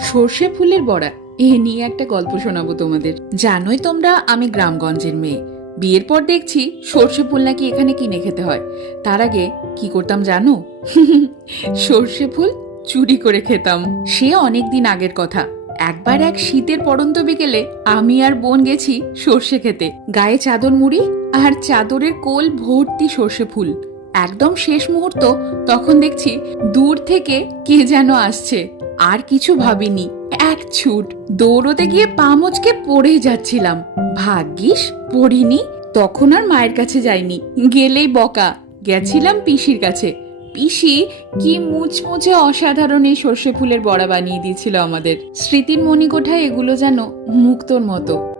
সর্ষে ফুলের বড়া এ নিয়ে একটা গল্প শোনাবো তোমাদের। জানোই তোমরা আমি গ্রামগঞ্জের মেয়ে। বিয়ের পর দেখছি সর্ষে ফুল নাকি এখানে কিনে খেতে হয়। তার আগে কি করতাম জানো? সর্ষে ফুল চুরি করে খেতাম। সে অনেক দিন আগের কথা। একবার এক শীতের পড়ন্ত বিকেলে আমি আর বোন গেছি সর্ষে খেতে। গায়ে চাদর মুড়ি আর চাদরের কোল ভর্তি সর্ষে ফুল। একদম শেষ মুহূর্ত, তখন দেখছি দূর থেকে কে যেন আসছে। আর কিছু ভাবিনি, এক ছুট দৌড়তে গিয়ে পা মচকে পড়েই যাচ্ছিলাম। ভাগ্যিস পড়িনি। তখন আর মায়ের কাছে যাইনি, গেলেই বকা। গেছিলাম পিসির কাছে। পিসি কি মুচমুচে অসাধারণ এই সর্ষে ফুলের বড়া বানিয়ে দিয়েছিল আমাদের। স্মৃতির মণিকোঠায় এগুলো যেন মুক্তোর মতো।